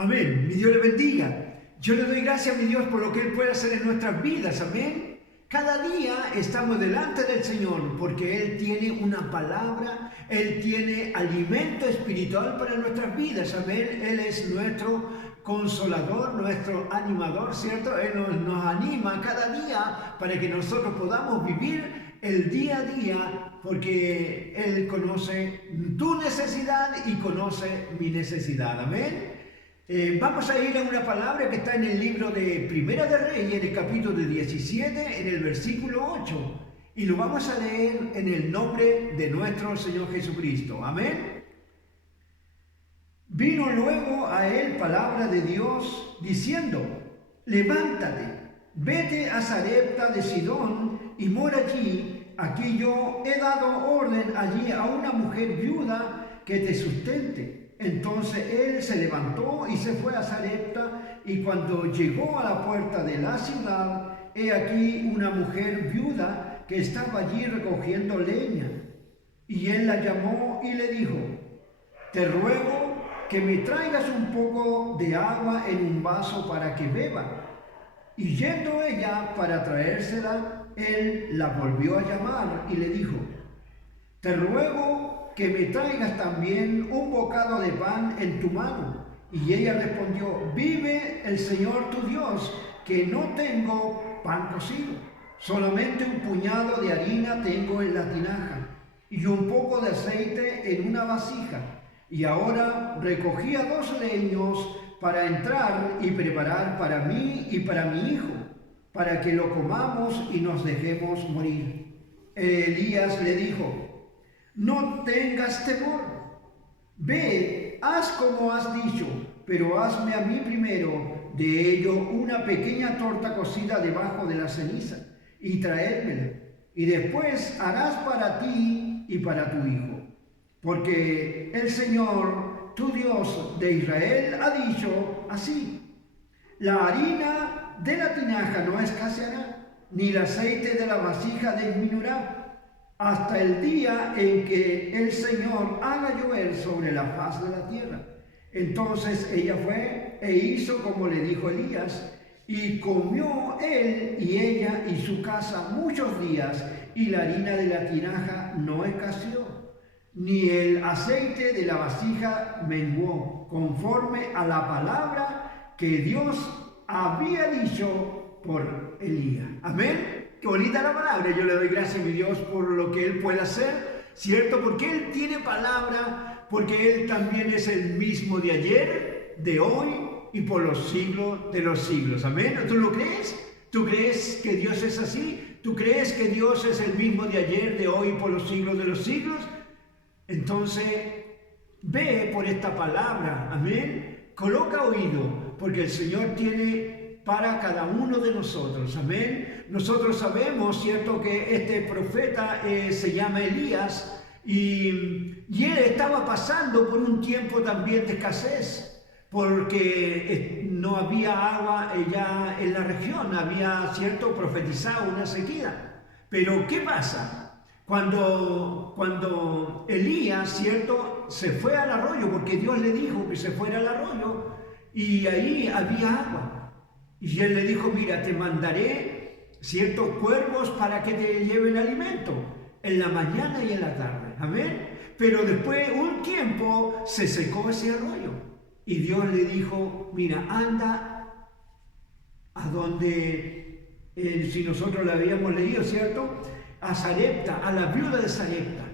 Amén. Mi Dios le bendiga. Yo le doy gracias a mi Dios por lo que Él puede hacer en nuestras vidas. Amén. Cada día estamos delante del Señor porque Él tiene una palabra, Él tiene alimento espiritual para nuestras vidas. Amén. Él es nuestro consolador, nuestro animador, ¿cierto? Él nos anima cada día para que nosotros podamos vivir el día a día porque Él conoce tu necesidad y conoce mi necesidad. Amén. Vamos a ir a una palabra que está en el libro de Primera de Reyes, en el capítulo 17, en el versículo 8. Y lo vamos a leer en el nombre de nuestro Señor Jesucristo. Amén. Vino luego a él palabra de Dios diciendo: levántate, vete a Sarepta de Sidón y mora allí. Aquí yo he dado orden allí a una mujer viuda que te sustente. Entonces él se levantó y se fue a Sarepta, y cuando llegó a la puerta de la ciudad, he aquí una mujer viuda que estaba allí recogiendo leña. Y él la llamó y le dijo: te ruego que me traigas un poco de agua en un vaso para que beba. Y yendo ella para traérsela, él la volvió a llamar y le dijo: te ruego que me traigas también un bocado de pan en tu mano. Y ella respondió: vive el Señor tu Dios, que no tengo pan cocido, solamente un puñado de harina tengo en la tinaja, y un poco de aceite en una vasija. Y ahora recogía 2 leños para entrar y preparar para mí y para mi hijo, para que lo comamos y nos dejemos morir. Elías le dijo: no tengas temor, ve, haz como has dicho, pero hazme a mí primero de ello una pequeña torta cocida debajo de la ceniza, y traédmela, y después harás para ti y para tu hijo. Porque el Señor, tu Dios de Israel, ha dicho así: la harina de la tinaja no escaseará, ni el aceite de la vasija disminuirá, hasta el día en que el Señor haga llover sobre la faz de la tierra. Entonces ella fue e hizo como le dijo Elías, y comió él y ella y su casa muchos días, y la harina de la tinaja no escaseó, ni el aceite de la vasija menguó, conforme a la palabra que Dios había dicho por Elías. Amén. Qué bonita la palabra. Yo le doy gracias a mi Dios por lo que Él puede hacer, ¿cierto? Porque Él tiene palabra, porque Él también es el mismo de ayer, de hoy y por los siglos de los siglos. Amén. ¿Tú lo crees? ¿Tú crees que Dios es así? ¿Tú crees que Dios es el mismo de ayer, de hoy y por los siglos de los siglos? Entonces, ve por esta palabra. Amén. Coloca oído, porque el Señor tiene para cada uno de nosotros. Amén. Nosotros sabemos, ¿cierto?, que este profeta se llama Elías y él estaba pasando por un tiempo también de escasez, porque no había agua ya en la región, había, ¿cierto?, profetizado una sequía. Pero ¿qué pasa? Cuando Elías, ¿cierto?, se fue al arroyo, porque Dios le dijo que se fuera al arroyo, y ahí había agua. Y él le dijo: mira, te mandaré ciertos cuervos para que te lleven alimento en la mañana y en la tarde. Amén. Pero después, un tiempo, se secó ese arroyo. Y Dios le dijo: mira, anda a donde, si nosotros lo habíamos leído, ¿cierto?, a Sarepta, a la viuda de Sarepta.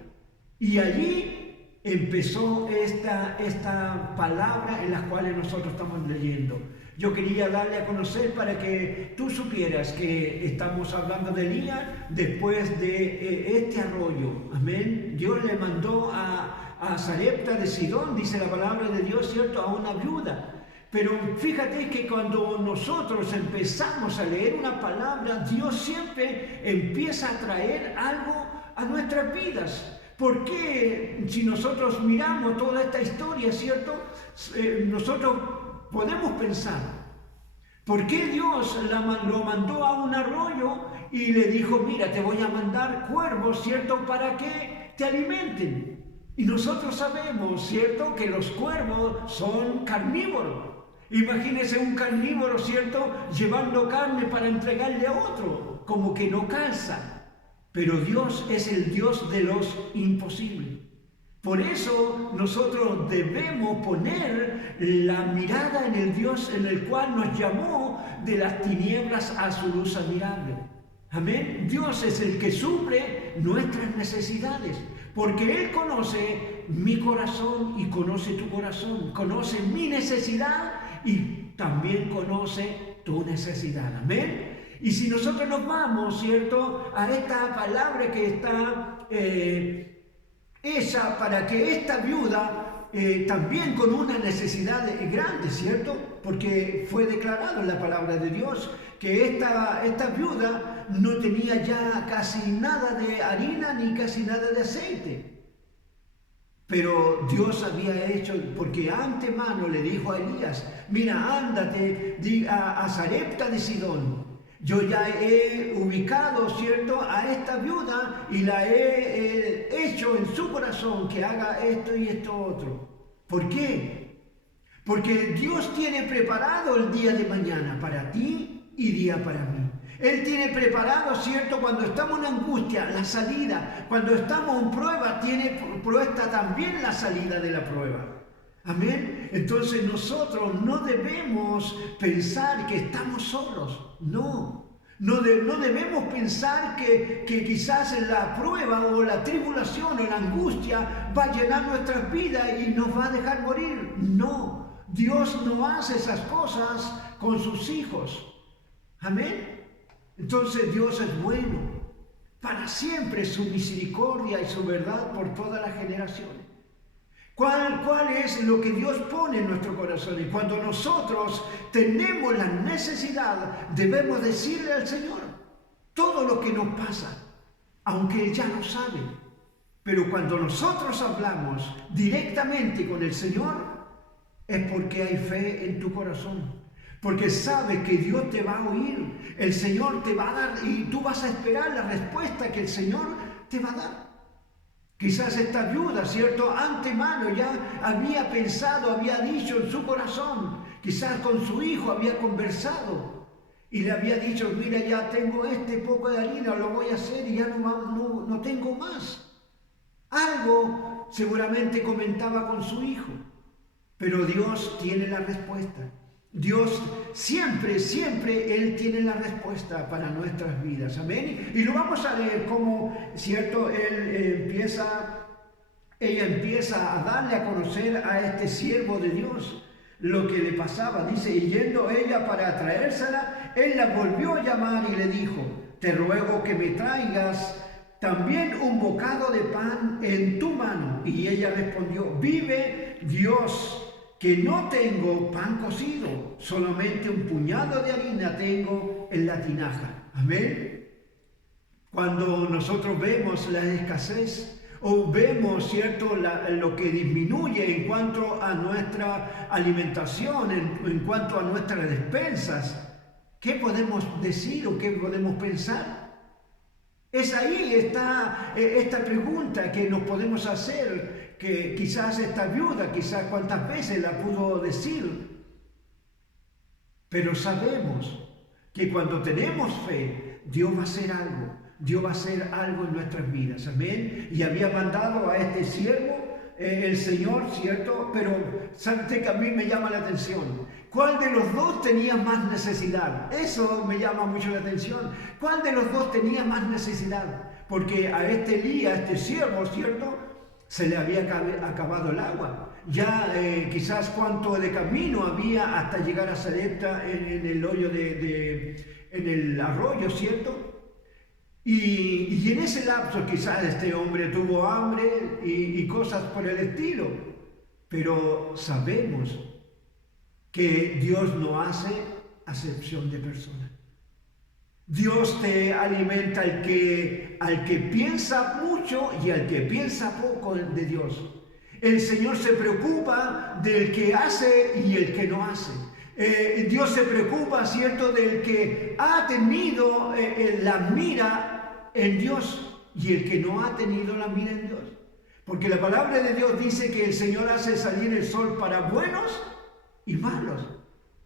Y allí empezó esta palabra en las cuales nosotros estamos leyendo. Yo quería darle a conocer para que tú supieras que estamos hablando de Elías después de este arroyo. Amén. Dios le mandó a Sarepta de Sidón, dice la palabra de Dios, ¿cierto?, a una viuda. Pero fíjate que cuando nosotros empezamos a leer una palabra, Dios siempre empieza a traer algo a nuestras vidas. ¿Por qué, si nosotros miramos toda esta historia, ¿cierto?, nosotros podemos pensar: ¿por qué Dios lo mandó a un arroyo y le dijo: mira, te voy a mandar cuervos, ¿cierto?, para que te alimenten? Y nosotros sabemos, ¿cierto?, que los cuervos son carnívoros. Imagínese un carnívoro, ¿cierto?, llevando carne para entregarle a otro, como que no calza. Pero Dios es el Dios de los imposibles. Por eso nosotros debemos poner la mirada en el Dios en el cual nos llamó de las tinieblas a su luz admirable. Amén. Dios es el que suple nuestras necesidades, porque Él conoce mi corazón y conoce tu corazón, conoce mi necesidad y también conoce tu necesidad. Amén. Y si nosotros nos vamos, ¿cierto?, a esta palabra que está hecha para que esta viuda, también con una necesidad grande, ¿cierto?, porque fue declarado en la palabra de Dios que esta viuda no tenía ya casi nada de harina ni casi nada de aceite. Pero Dios había hecho, porque antemano le dijo a Elías: mira, ándate a Sarepta de Sidón. Yo ya he ubicado, ¿cierto?, a esta viuda y la he hecho en su corazón que haga esto y esto otro. ¿Por qué? Porque Dios tiene preparado el día de mañana para ti y día para mí. Él tiene preparado, ¿cierto?, cuando estamos en angustia, la salida. Cuando estamos en prueba, tiene puesta también la salida de la prueba. Amén. Entonces nosotros no debemos pensar que estamos solos. No debemos pensar que quizás la prueba o la tribulación o la angustia va a llenar nuestras vidas y nos va a dejar morir. No, Dios no hace esas cosas con sus hijos. Amén. Entonces Dios es bueno. Para siempre su misericordia y su verdad por todas las generaciones. ¿Cuál es lo que Dios pone en nuestro corazón? Y cuando nosotros tenemos la necesidad, debemos decirle al Señor todo lo que nos pasa, aunque Él ya lo sabe. Pero cuando nosotros hablamos directamente con el Señor, es porque hay fe en tu corazón. Porque sabes que Dios te va a oír, el Señor te va a dar y tú vas a esperar la respuesta que el Señor te va a dar. Quizás esta viuda, ¿cierto?, antemano ya había pensado, había dicho en su corazón, quizás con su hijo había conversado y le había dicho: mira, ya tengo este poco de harina, lo voy a hacer y ya no tengo más. Algo seguramente comentaba con su hijo, pero Dios tiene la respuesta. Dios siempre, Él tiene la respuesta para nuestras vidas. Amén. Y lo vamos a leer como, ¿cierto?, ella empieza a darle a conocer a este siervo de Dios lo que le pasaba. Dice: y yendo ella para traérsela, él la volvió a llamar y le dijo: te ruego que me traigas también un bocado de pan en tu mano. Y ella respondió: vive Dios, que no tengo pan cocido, solamente un puñado de harina tengo en la tinaja. Amén. Cuando nosotros vemos la escasez o vemos, ¿cierto?, lo que disminuye en cuanto a nuestra alimentación, en cuanto a nuestras despensas, ¿qué podemos decir o qué podemos pensar? Es ahí está esta pregunta que nos podemos hacer, que quizás esta viuda, quizás cuántas veces la pudo decir, pero sabemos que cuando tenemos fe, Dios va a hacer algo, Dios va a hacer algo en nuestras vidas, amén. Y había mandado a este siervo, el Señor, ¿cierto? Pero ¿sabe que a mí me llama la atención? ¿Cuál de los dos tenía más necesidad? Eso me llama mucho la atención. ¿Cuál de los dos tenía más necesidad? Porque a este Elías, este siervo, ¿cierto?, se le había acabado el agua. Ya quizás cuánto de camino había hasta llegar a Sarepta en el hoyo en el arroyo, ¿cierto? Y en ese lapso quizás este hombre tuvo hambre y cosas por el estilo. Pero sabemos que Dios no hace acepción de personas. Dios te alimenta al que piensa mucho y al que piensa poco de Dios. El Señor se preocupa del que hace y el que no hace. Dios se preocupa, ¿cierto?, del que ha tenido la mira en Dios y el que no ha tenido la mira en Dios. Porque la palabra de Dios dice que el Señor hace salir el sol para buenos y malos.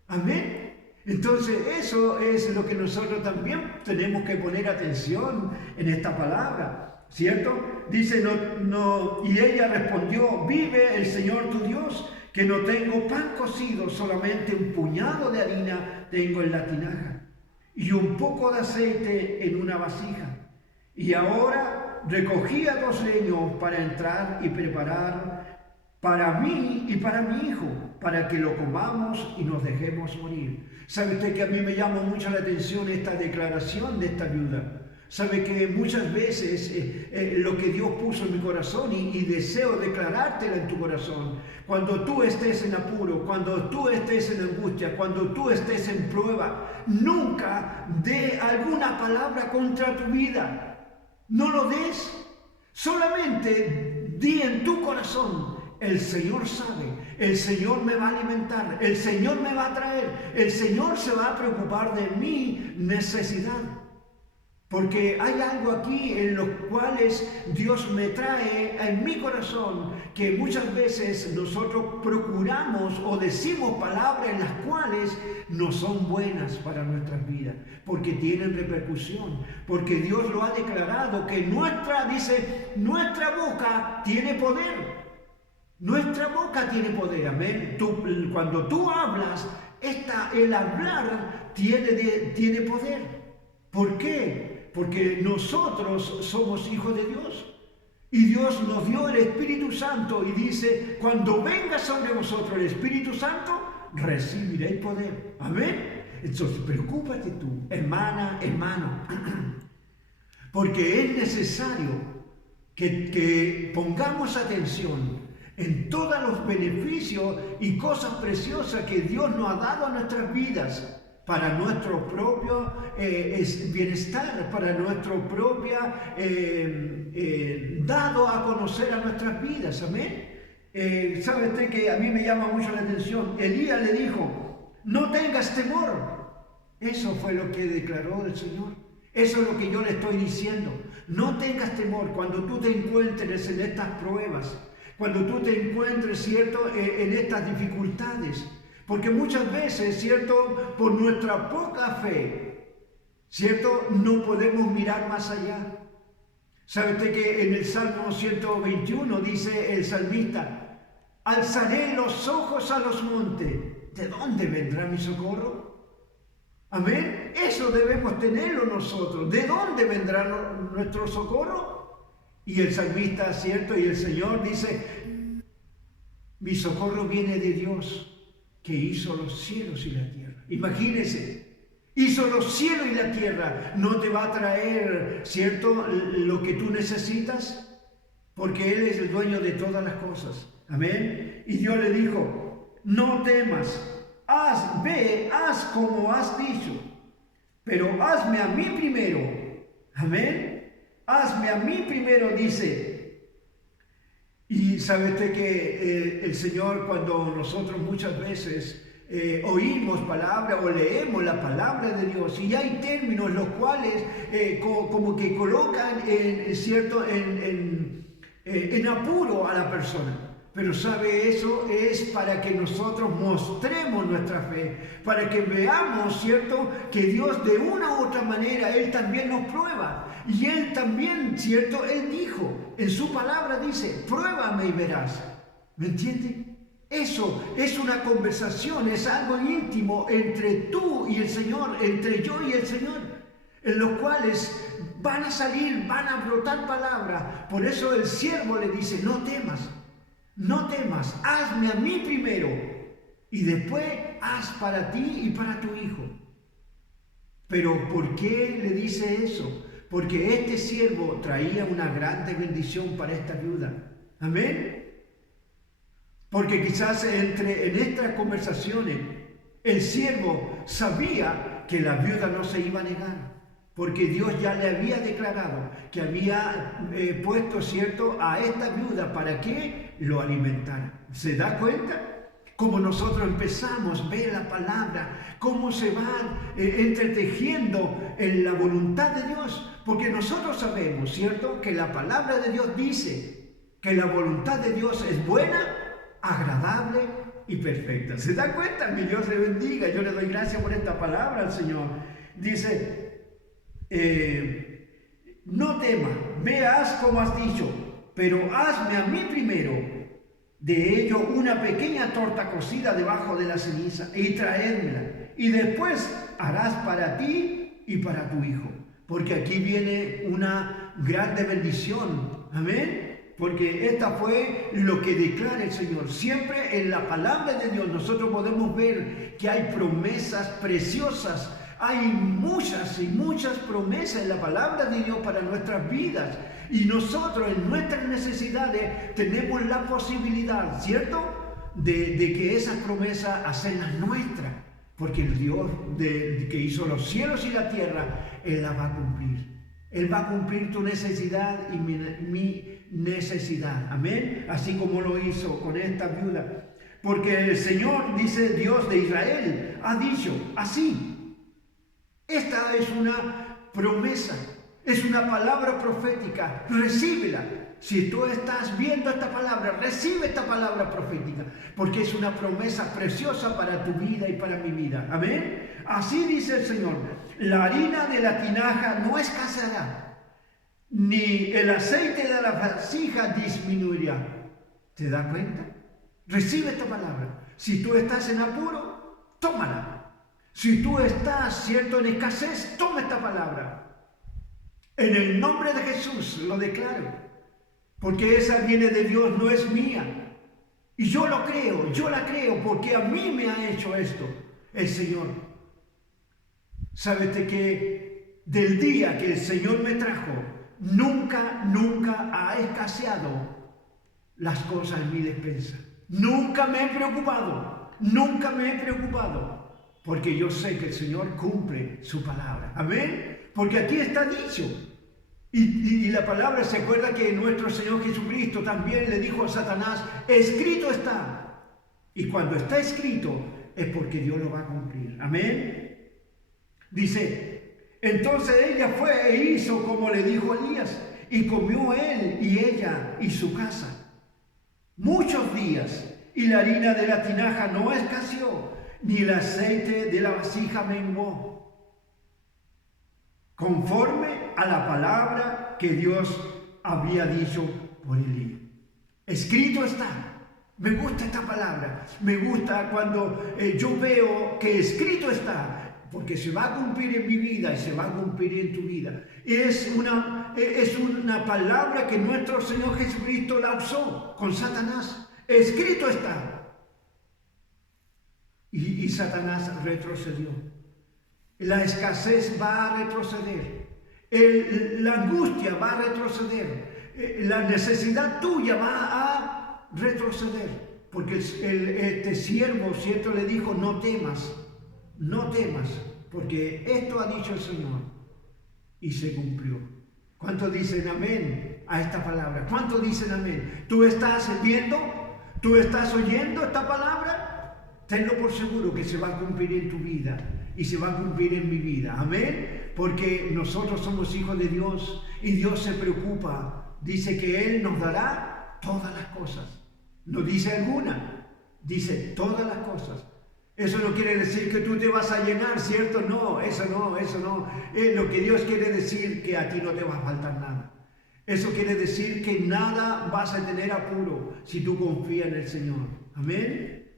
Amén. Entonces eso es lo que nosotros también tenemos que poner atención en esta palabra, ¿cierto? Dice, y ella respondió, vive el Señor tu Dios, que no tengo pan cocido, solamente un puñado de harina tengo en la tinaja y un poco de aceite en una vasija. Y ahora recogía 2 leños para entrar y preparar para mí y para mi hijo, para que lo comamos y nos dejemos morir. ¿Sabe usted que a mí me llama mucho la atención esta declaración de esta viuda? Sabe que muchas veces lo que Dios puso en mi corazón y deseo declarártela en tu corazón, cuando tú estés en apuro, cuando tú estés en angustia, cuando tú estés en prueba, nunca dé alguna palabra contra tu vida. No lo des. Solamente di en tu corazón, el Señor sabe, el Señor me va a alimentar, el Señor me va a traer, el Señor se va a preocupar de mi necesidad. Porque hay algo aquí en los cuales Dios me trae en mi corazón, que muchas veces nosotros procuramos o decimos palabras en las cuales no son buenas para nuestras vidas, porque tienen repercusión, porque Dios lo ha declarado, que nuestra boca tiene poder. Nuestra boca tiene poder, amén. Cuando tú hablas, el hablar tiene poder. ¿Por qué? Porque nosotros somos hijos de Dios. Y Dios nos dio el Espíritu Santo y dice, cuando venga sobre vosotros el Espíritu Santo, recibiréis poder. Amén. Entonces, preocúpate tú, hermana, hermano, porque es necesario que pongamos atención en todos los beneficios y cosas preciosas que Dios nos ha dado a nuestras vidas, para nuestro propio bienestar, para nuestro propio dado a conocer a nuestras vidas, amén. ¿Sabe usted que a mí me llama mucho la atención? Elías le dijo, no tengas temor. Eso fue lo que declaró el Señor. Eso es lo que yo le estoy diciendo. No tengas temor cuando tú te encuentres en estas pruebas, cuando tú te encuentres, ¿cierto?, en estas dificultades. Porque muchas veces, ¿cierto?, por nuestra poca fe, ¿cierto?, no podemos mirar más allá. ¿Sabe usted que en el Salmo 121 dice el salmista, alzaré los ojos a los montes, ¿de dónde vendrá mi socorro? Amén. Eso debemos tenerlo nosotros. ¿De dónde vendrá nuestro socorro? Y el salmista, ¿cierto?, y el Señor dice, mi socorro viene de Dios, que hizo los cielos y la tierra. Imagínese, hizo los cielos y la tierra. ¿No te va a traer, cierto, lo que tú necesitas? Porque Él es el dueño de todas las cosas. Amén. Y Dios le dijo, no temas, haz como has dicho, pero hazme a mí primero. Amén. Hazme a mí primero, dice. Y sabe usted que el Señor, cuando nosotros muchas veces oímos palabra o leemos la palabra de Dios, y hay términos los cuales como que colocan en apuro a la persona. Pero sabe, eso es para que nosotros mostremos nuestra fe, para que veamos, ¿cierto?, que Dios de una u otra manera, Él también nos prueba. Y Él también, ¿cierto?, Él dijo, en su palabra dice, pruébame y verás. ¿Me entiende? Eso es una conversación, es algo íntimo entre tú y el Señor, entre yo y el Señor, en los cuales van a salir, van a brotar palabras. Por eso el siervo le dice, no temas. No temas, hazme a mí primero y después haz para ti y para tu hijo. Pero ¿por qué le dice eso? Porque este siervo traía una grande bendición para esta viuda. Amén. Porque quizás en estas conversaciones el siervo sabía que la viuda no se iba a negar. Porque Dios ya le había declarado que había puesto, ¿cierto?, a esta viuda para que lo alimentara. ¿Se da cuenta? Como nosotros empezamos a ver la palabra, cómo se va entretejiendo en la voluntad de Dios. Porque nosotros sabemos, ¿cierto?, que la palabra de Dios dice que la voluntad de Dios es buena, agradable y perfecta. ¿Se da cuenta? Mi Dios le bendiga. Yo le doy gracias por esta palabra al Señor. Dice, no temas, veas como has dicho, pero hazme a mí primero de ello una pequeña torta cocida debajo de la ceniza y traédmela. Y después harás para ti y para tu hijo. Porque aquí viene una grande bendición. Amén. Porque esta fue lo que declara el Señor. Siempre en la palabra de Dios nosotros podemos ver que hay promesas preciosas. Hay muchas y muchas promesas en la palabra de Dios para nuestras vidas. Y nosotros en nuestras necesidades tenemos la posibilidad, ¿cierto?, de que esas promesas hacerlas nuestras. Porque el Dios que hizo los cielos y la tierra, Él las va a cumplir. Él va a cumplir tu necesidad y mi necesidad. Amén. Así como lo hizo con esta viuda. Porque el Señor, dice Dios de Israel, ha dicho así. Esta es una promesa. Es una palabra profética. Recíbela. Si tú estás viendo esta palabra, recibe esta palabra profética. Porque es una promesa preciosa para tu vida y para mi vida. Amén. Así dice el Señor. La harina de la tinaja no escaseará, ni el aceite de la vasija disminuirá. ¿Te das cuenta? Recibe esta palabra. Si tú estás en apuro, tómala. Si tú estás, cierto, en escasez, toma esta palabra. En el nombre de Jesús lo declaro. Porque esa viene de Dios, no es mía. Y yo lo creo, yo la creo, porque a mí me ha hecho esto el Señor. ¿Sabes que del día que el Señor me trajo, nunca ha escaseado las cosas en mi despensa? Nunca me he preocupado, porque yo sé que el Señor cumple su palabra. Amén. Porque aquí está dicho. Y la palabra, se acuerda que nuestro Señor Jesucristo también le dijo a Satanás, escrito está. Y cuando está escrito es porque Dios lo va a cumplir. Amén. Dice, entonces ella fue e hizo como le dijo Elías, y comió él y ella y su casa muchos días, y la harina de la tinaja no escaseó, ni el aceite de la vasija menguó, conforme a la palabra que Dios había dicho por Elías. Escrito está. Me gusta esta palabra. Me gusta cuando yo veo que escrito está. Porque se va a cumplir en mi vida y se va a cumplir en tu vida. Es una palabra que nuestro Señor Jesucristo la usó con Satanás. Escrito está. Y Satanás retrocedió. La escasez va a retroceder. La angustia va a retroceder. La necesidad tuya va a retroceder. Porque este siervo, ¿cierto?, le dijo, no temas. No temas, porque esto ha dicho el Señor. Y se cumplió. ¿Cuántos dicen amén a esta palabra? ¿Cuántos dicen amén? ¿Tú estás viendo? ¿Tú estás oyendo esta palabra? Tenlo por seguro que se va a cumplir en tu vida y se va a cumplir en mi vida. Amén. Porque nosotros somos hijos de Dios y Dios se preocupa. Dice que Él nos dará todas las cosas. No dice alguna, dice todas las cosas. Eso no quiere decir que tú te vas a llenar, ¿cierto? No, eso no. Lo que Dios quiere decir que a ti no te va a faltar nada. Eso quiere decir que nada vas a tener apuro si tú confías en el Señor. Amén.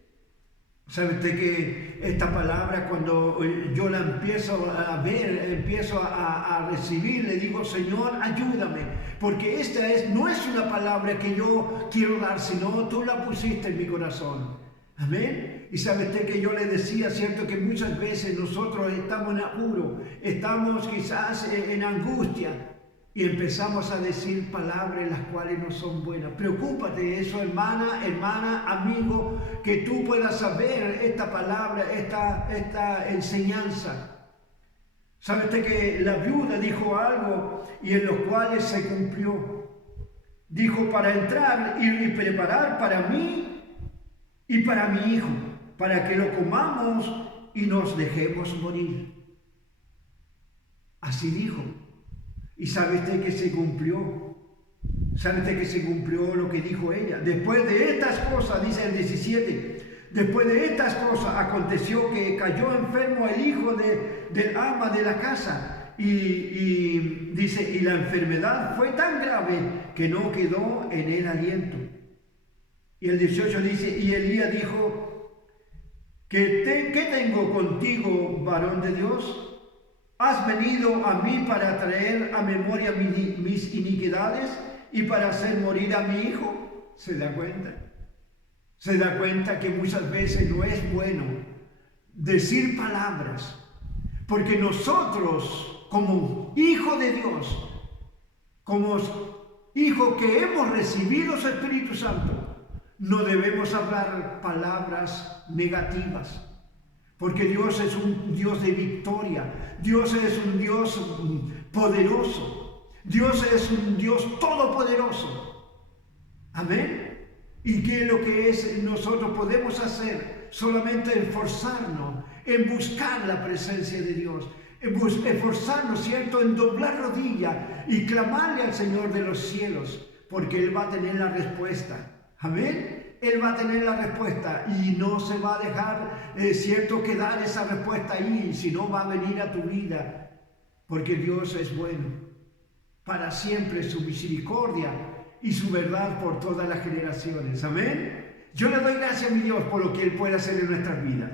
¿Sabe usted que esta palabra, cuando yo la empiezo a ver, empiezo a recibir, le digo, Señor, ayúdame? Porque esta no es una palabra que yo quiero dar, sino tú la pusiste en mi corazón. Amén. Y sabe usted que yo le decía, cierto, que muchas veces nosotros estamos en apuro, estamos quizás en angustia y empezamos a decir palabras las cuales no son buenas. Preocúpate de eso, hermana, amigo, que tú puedas saber esta palabra, esta enseñanza. Sabe usted que la viuda dijo algo y en los cuales se cumplió. Dijo, para entrar y preparar para mí y para mi hijo, para que lo comamos y nos dejemos morir. Así dijo. ¿Y sabe usted que se cumplió? ¿Sabe usted que se cumplió lo que dijo ella? Después de estas cosas, dice el 17, Después de estas cosas aconteció que cayó enfermo el hijo del ama de la casa. Y dice, y la enfermedad fue tan grave que no quedó en él aliento. Y el 18 dice, y Elías dijo, ¿qué tengo contigo, varón de Dios? ¿Has venido a mí para traer a memoria mis iniquidades y para hacer morir a mi hijo? ¿Se da cuenta? Se da cuenta que muchas veces no es bueno decir palabras, porque nosotros, como hijo de Dios, como hijo que hemos recibido su Espíritu Santo, no debemos hablar palabras negativas, porque Dios es un Dios de victoria, Dios es un Dios poderoso, Dios es un Dios todopoderoso. Amén. ¿Y qué es lo que nosotros podemos hacer? Solamente esforzarnos en buscar la presencia de Dios, esforzarnos, ¿cierto?, en doblar rodillas y clamarle al Señor de los cielos, porque Él va a tener la respuesta. Amén. Él va a tener la respuesta y no se va a dejar, ¿cierto?, quedar esa respuesta ahí, sino va a venir a tu vida, porque Dios es bueno. Para siempre su misericordia y su verdad por todas las generaciones. Amén. Yo le doy gracias a mi Dios por lo que Él puede hacer en nuestras vidas.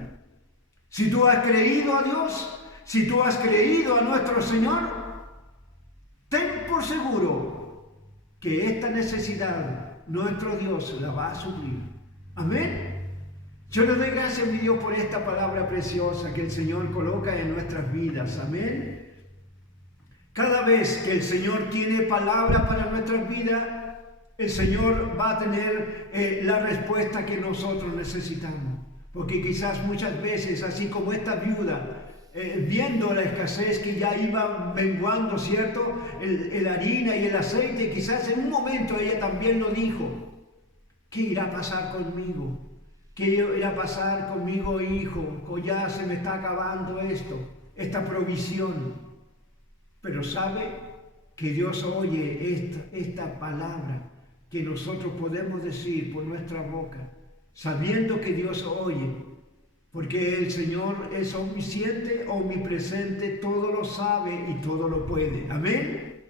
Si tú has creído a Dios, si tú has creído a nuestro Señor, ten por seguro que esta necesidad nuestro Dios la va a suplir. Amén. Yo le doy gracias a mi Dios por esta palabra preciosa que el Señor coloca en nuestras vidas. Amén. Cada vez que el Señor tiene palabra para nuestras vidas, el Señor va a tener la respuesta que nosotros necesitamos. Porque quizás muchas veces, así como esta viuda, viendo la escasez que ya iba menguando, ¿cierto?, la harina y el aceite, quizás en un momento ella también lo dijo: ¿qué irá a pasar conmigo? ¿Qué irá a pasar conmigo, hijo? O ya se me está acabando esta provisión. Pero sabe que Dios oye esta palabra que nosotros podemos decir por nuestra boca, sabiendo que Dios oye. Porque el Señor es omnisciente, omnipresente, todo lo sabe y todo lo puede. Amén.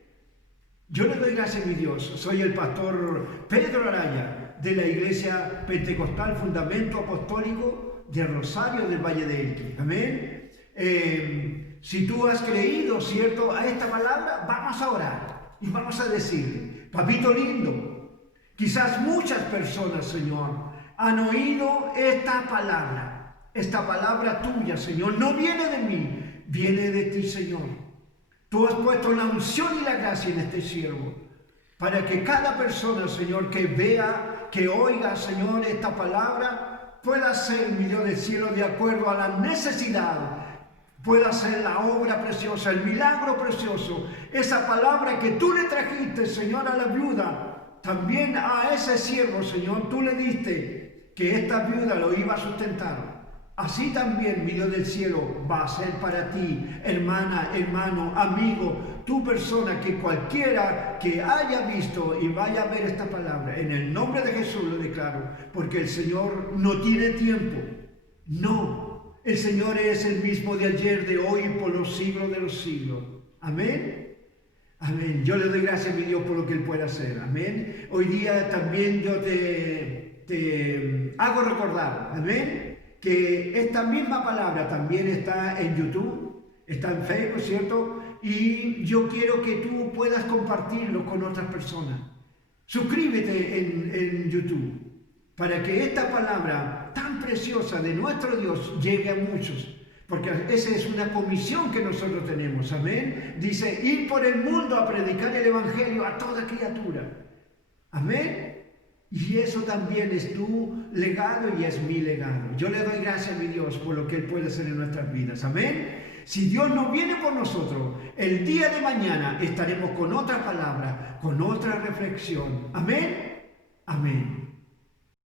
Yo le doy gracias a mi Dios. Soy el pastor Pedro Araya de la Iglesia Pentecostal Fundamento Apostólico de Rosario del Valle de Elqui. Amén. Si tú has creído, ¿cierto?, a esta palabra, vamos a orar y vamos a decirle: papito lindo, quizás muchas personas, Señor, han oído esta palabra. Esta palabra tuya, Señor, no viene de mí, viene de ti, Señor. Tú has puesto la unción y la gracia en este siervo, para que cada persona, Señor, que vea, que oiga, Señor, esta palabra, pueda ser, mi Dios del cielo, de acuerdo a la necesidad, pueda ser la obra preciosa, el milagro precioso, esa palabra que tú le trajiste, Señor, a la viuda, también a ese siervo, Señor, tú le diste que esta viuda lo iba a sustentar. Así también, mi Dios del cielo, va a ser para ti, hermana, hermano, amigo, tu persona, que cualquiera que haya visto y vaya a ver esta palabra, en el nombre de Jesús lo declaro, porque el Señor no tiene tiempo. No, el Señor es el mismo de ayer, de hoy y por los siglos de los siglos. Amén. Amén. Yo le doy gracias a mi Dios por lo que Él puede hacer. Amén. Hoy día también yo te hago recordar, amén, que esta misma palabra también está en YouTube, está en Facebook, ¿cierto? Y yo quiero que tú puedas compartirlo con otras personas. Suscríbete en YouTube para que esta palabra tan preciosa de nuestro Dios llegue a muchos. Porque esa es una comisión que nosotros tenemos, amén. Dice, ir por el mundo a predicar el Evangelio a toda criatura. Amén. Y eso también es tu legado y es mi legado. Yo le doy gracias a mi Dios por lo que Él puede hacer en nuestras vidas. Amén. Si Dios no viene por nosotros, el día de mañana estaremos con otra palabra, con otra reflexión. Amén. Amén.